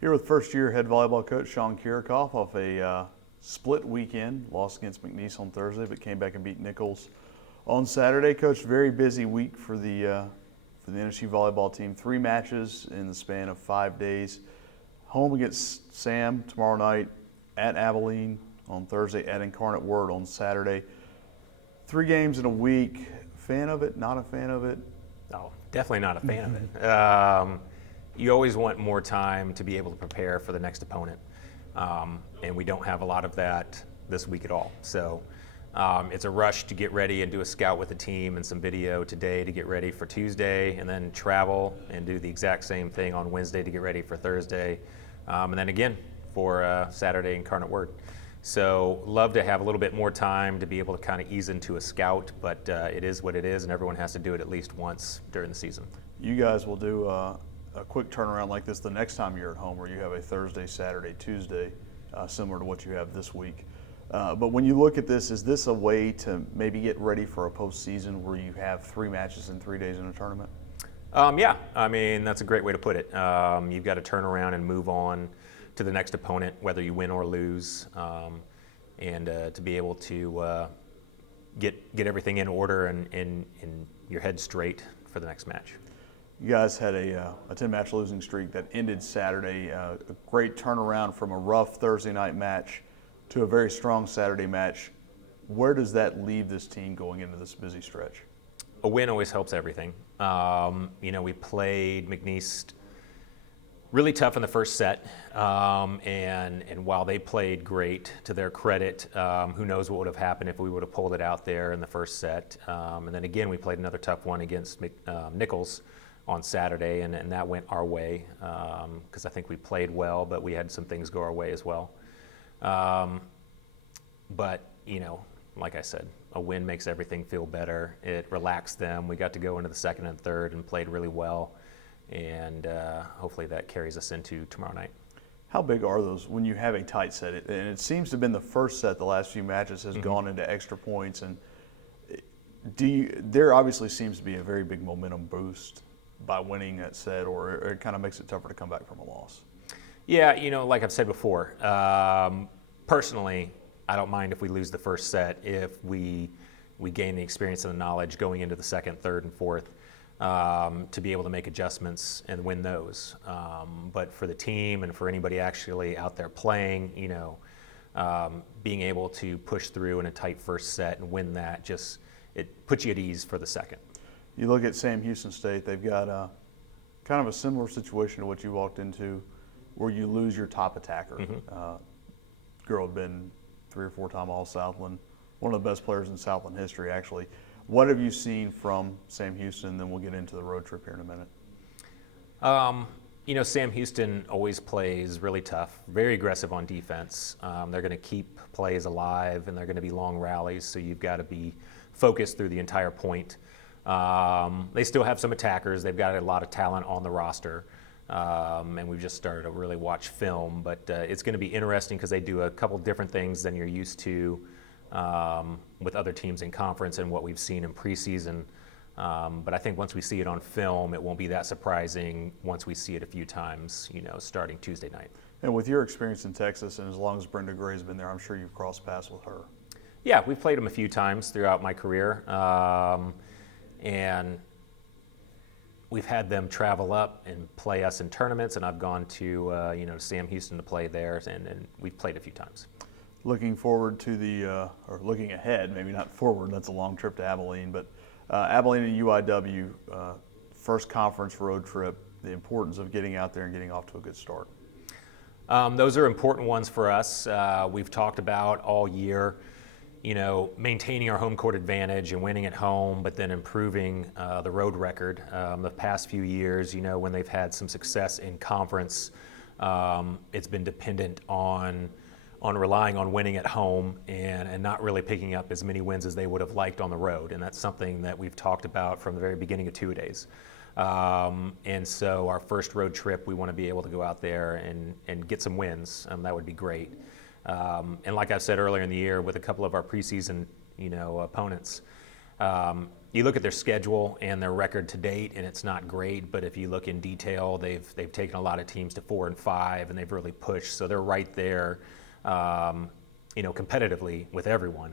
Here with first-year head volleyball coach Sean Kiracofe off a split weekend, lost against McNeese on Thursday, but came back and beat Nichols on Saturday. Coach, very busy week for the NSU volleyball team. 3 matches in the span of 5 days. Home against Sam tomorrow night, at Abilene on Thursday, at Incarnate Word on Saturday. 3 games in a week. Fan of it? Not a fan of it? Oh, definitely not a fan of it. You always want more time to be able to prepare for the next opponent, and we don't have a lot of that this week at all. So it's a rush to get ready and do a scout with the team and some video today to get ready for Tuesday, and then travel and do the exact same thing on Wednesday to get ready for Thursday, and then again for Saturday Incarnate Word. So love to have a little bit more time to be able to kind of ease into a scout, but it is what it is, and everyone has to do it at least once during the season. You guys will do a quick turnaround like this the next time you're at home, where you have a Thursday, Saturday, Tuesday, similar to what you have this week. But when you look at this, is this a way to maybe get ready for a postseason where you have 3 matches in 3 days in a tournament? Yeah, I mean, that's a great way to put it. You've got to turn around and move on to the next opponent, whether you win or lose, and to be able to get everything in order and your head straight for the next match. You guys had a 10-match losing streak that ended Saturday. A great turnaround from a rough Thursday night match to a very strong Saturday match. Where does that leave this team going into this busy stretch? A win always helps everything. We played McNeese really tough in the first set, and while they played great, to their credit, who knows what would have happened if we would have pulled it out there in the first set. And then again, we played another tough one against Nichols on Saturday, and that went our way because I think we played well, but we had some things go our way as well. But, like I said, a win makes everything feel better. It relaxed them. We got to go into the second and third and played really well, and hopefully that carries us into tomorrow night. How big are those when you have a tight set? And it seems to have been the first set the last few matches has gone into extra points. And there obviously seems to be a very big momentum boost by winning that set, or it kind of makes it tougher to come back from a loss? Yeah, like I've said before, personally, I don't mind if we lose the first set if we gain the experience and the knowledge going into the second, third, and fourth to be able to make adjustments and win those. But for the team and for anybody actually out there playing, being able to push through in a tight first set and win that, it puts you at ease for the second. You look at Sam Houston State, they've got kind of a similar situation to what you walked into, where you lose your top attacker. Girl had been 3 or 4 time All-Southland, one of the best players in Southland history, actually. What have you seen from Sam Houston? Then we'll get into the road trip here in a minute. Sam Houston always plays really tough, very aggressive on defense. They're going to keep plays alive, and they're going to be long rallies, so you've got to be focused through the entire point. They still have some attackers. They've got a lot of talent on the roster, and we've just started to really watch film. But it's going to be interesting because they do a couple different things than you're used to with other teams in conference and what we've seen in preseason. But I think once we see it on film, it won't be that surprising once we see it a few times, starting Tuesday night. And with your experience in Texas, and as long as Brenda Gray's been there, I'm sure you've crossed paths with her. Yeah, we've played them a few times throughout my career. And we've had them travel up and play us in tournaments, and I've gone to Sam Houston to play there, and we've played a few times. Looking forward to or looking ahead, maybe not forward, that's a long trip to Abilene, but Abilene and UIW, first conference road trip, the importance of getting out there and getting off to a good start. Those are important ones for us. We've talked about all year, maintaining our home court advantage and winning at home, but then improving the road record. The past few years, when they've had some success in conference, it's been dependent on relying on winning at home and not really picking up as many wins as they would have liked on the road. And that's something that we've talked about from the very beginning of two-a-days. And so our first road trip, we want to be able to go out there and get some wins. That would be great. And like I said earlier in the year, with a couple of our preseason, opponents, You look at their schedule and their record to date, and it's not great. But if you look in detail, they've taken a lot of teams to 4 and 5, and they've really pushed. So they're right there, competitively with everyone.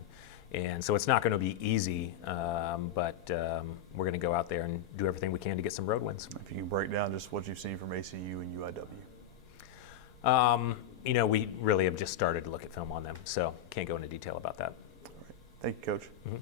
And so it's not going to be easy, but we're going to go out there and do everything we can to get some road wins. If you can break down just what you've seen from ACU and UIW. We really have just started to look at film on them, so can't go into detail about that. All right. Thank you, Coach. Mm-hmm.